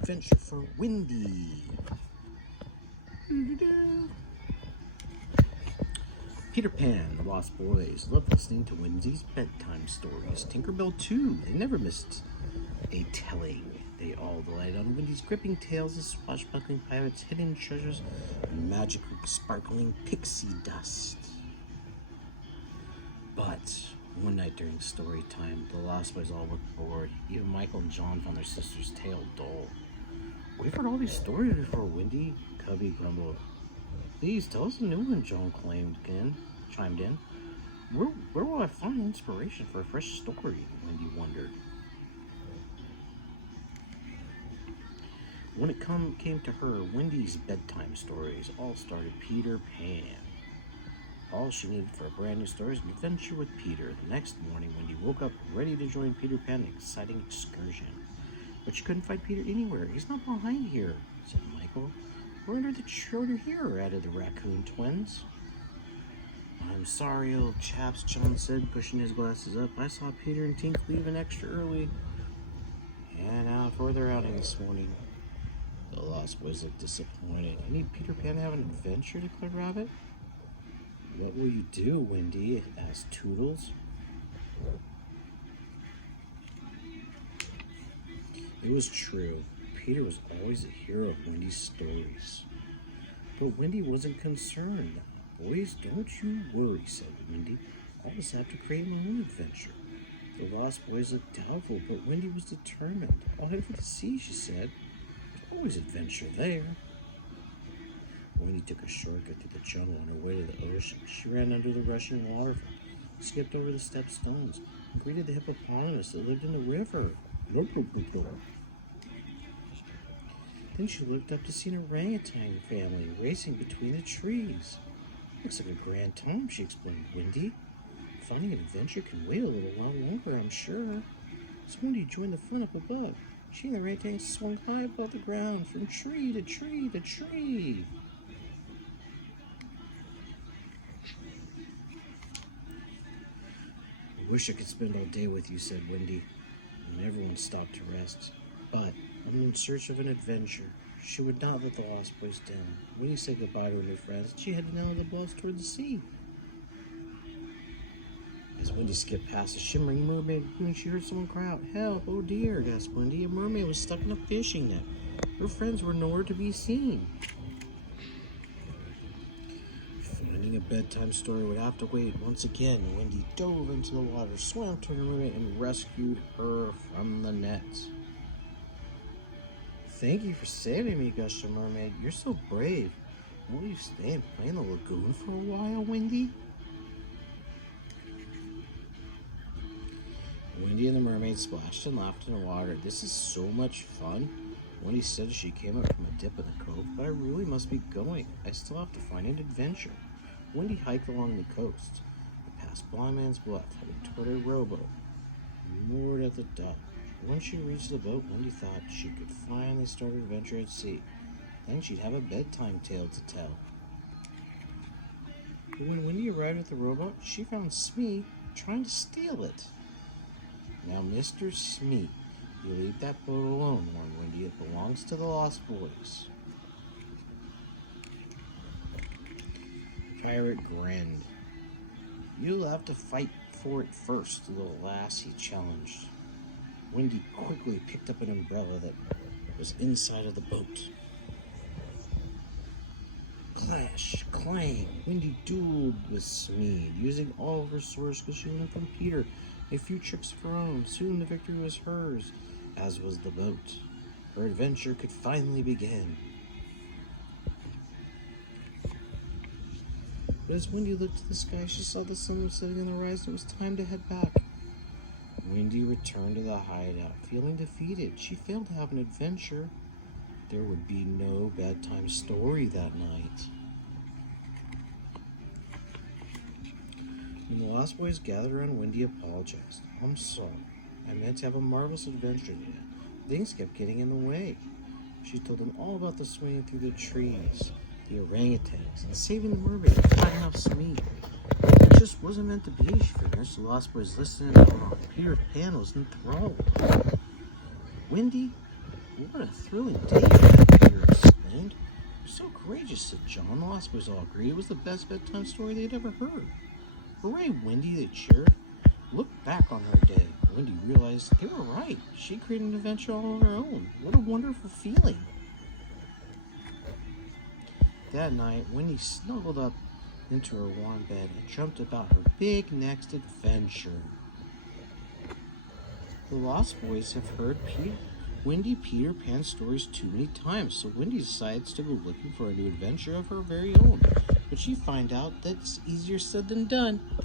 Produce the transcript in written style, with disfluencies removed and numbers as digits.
adventure for Wendy. Peter Pan, the Lost Boys, loved listening to Wendy's bedtime stories. Tinkerbell, too. They never missed a telling. They all relied on Wendy's gripping tales of swashbuckling pirates, hidden treasures, and magical sparkling pixie dust. But one night during story time, the Lost Boys all looked bored. Even Michael and John found their sister's tale dull. "We've heard all these stories before, Wendy," Cubby grumbled. "Please tell us a new one," John chimed in. Where will I find inspiration for a fresh story?" Wendy wondered. When it came to her, Wendy's bedtime stories all started Peter Pan. All she needed for a brand new story was an adventure with Peter. The next morning, Wendy woke up ready to join Peter Pan in an exciting excursion. But she couldn't find Peter anywhere. "He's not behind here," said Michael. "We're under the shoulder here," added the raccoon twins. "I'm sorry, old chaps," John said, pushing his glasses up. "I saw Peter and Tink leaving extra early and out for their outing this morning." The Lost Boys looked disappointed. "You need Peter Pan to have an adventure?" declared Rabbit. "What will you do, Wendy?" asked Toodles. It was true. Peter was always the hero of Wendy's stories. But Wendy wasn't concerned. "Boys, don't you worry," said Wendy. "I'll just have to create my own adventure." The Lost Boys looked doubtful, but Wendy was determined. "I'll head for the sea," she said. "There's always adventure there." Wendy took a shortcut through the jungle on her way to the ocean. She ran under the rushing waterfall, skipped over the stepped stones, and greeted the hippopotamus that lived in the river. Then she looked up to see an orangutan family racing between the trees. "Looks like a grand time," she explained. "Wendy, finding an adventure can wait a little while longer, I'm sure." So Wendy joined the fun up above. She and the orangutan swung high above the ground, from tree to tree to tree. "I wish I could spend all day with you," said Wendy, and everyone stopped to rest. But I'm in search of an adventure. She would not let the Lost Boys down. Wendy said goodbye to her new friends, and she headed down the bluffs toward the sea. As Wendy skipped past a shimmering mermaid lagoon, she heard someone cry out, "Help! Oh dear!" gasped Wendy. A mermaid was stuck in a fishing net. Her friends were nowhere to be seen. Finding a bedtime story would have to wait. Once again, Wendy dove into the water, swam toward her mermaid, and rescued her from the net. "Thank you for saving me," gushed the mermaid. "You're so brave. Will you stay and play in the lagoon for a while, Wendy?" Wendy and the mermaid splashed and laughed in the water. "This is so much fun," Wendy said as she came up from a dip in the cove. "But I really must be going. I still have to find an adventure." Wendy hiked along the coast. They passed Blind Man's Bluff, headed toward a rowboat moored at the dock. Once she reached the boat, Wendy thought she could finally start her adventure at sea. Then she'd have a bedtime tale to tell. But when Wendy arrived at the rowboat, she found Smee trying to steal it. "Now, Mr. Smee, you leave that boat alone," warned Wendy. "It belongs to the Lost Boys." Pirate grinned. "You'll have to fight for it first, little lass," he challenged. Wendy quickly picked up an umbrella that was inside of the boat. Clash, clang, Wendy dueled with Smee, using all of her swords because she learned from Peter a few tricks of her own. Soon the victory was hers, as was the boat. Her adventure could finally begin. But as Wendy looked to the sky, she saw the sun was setting on the horizon. It was time to head back. Wendy returned to the hideout, feeling defeated. She failed to have an adventure. There would be no bedtime story that night. When the Lost Boys gathered around, Wendy apologized. "I'm sorry. I meant to have a marvelous adventure today. Things kept getting in the way." She told them all about the swinging through the trees, the orangutans, and saving the mermaid and fighting off Smee. "It just wasn't meant to be," she finished. The Lost Boys listened and Peter Pan was enthralled. "Wendy, What a thrilling day for that, Peter exclaimed. "You're so courageous," said John. The Lost Boys all agreed it was the best bedtime story they'd ever heard. "Hooray, Wendy," they cheered. Look back on her day. Wendy realized they were right. She created an adventure all on her own. What a wonderful feeling. That night, Wendy snuggled up into her warm bed and dreamt about her big next adventure. The Lost Boys have heard Wendy Peter Pan stories too many times, so Wendy decides to go looking for a new adventure of her very own. But she finds out that's easier said than done.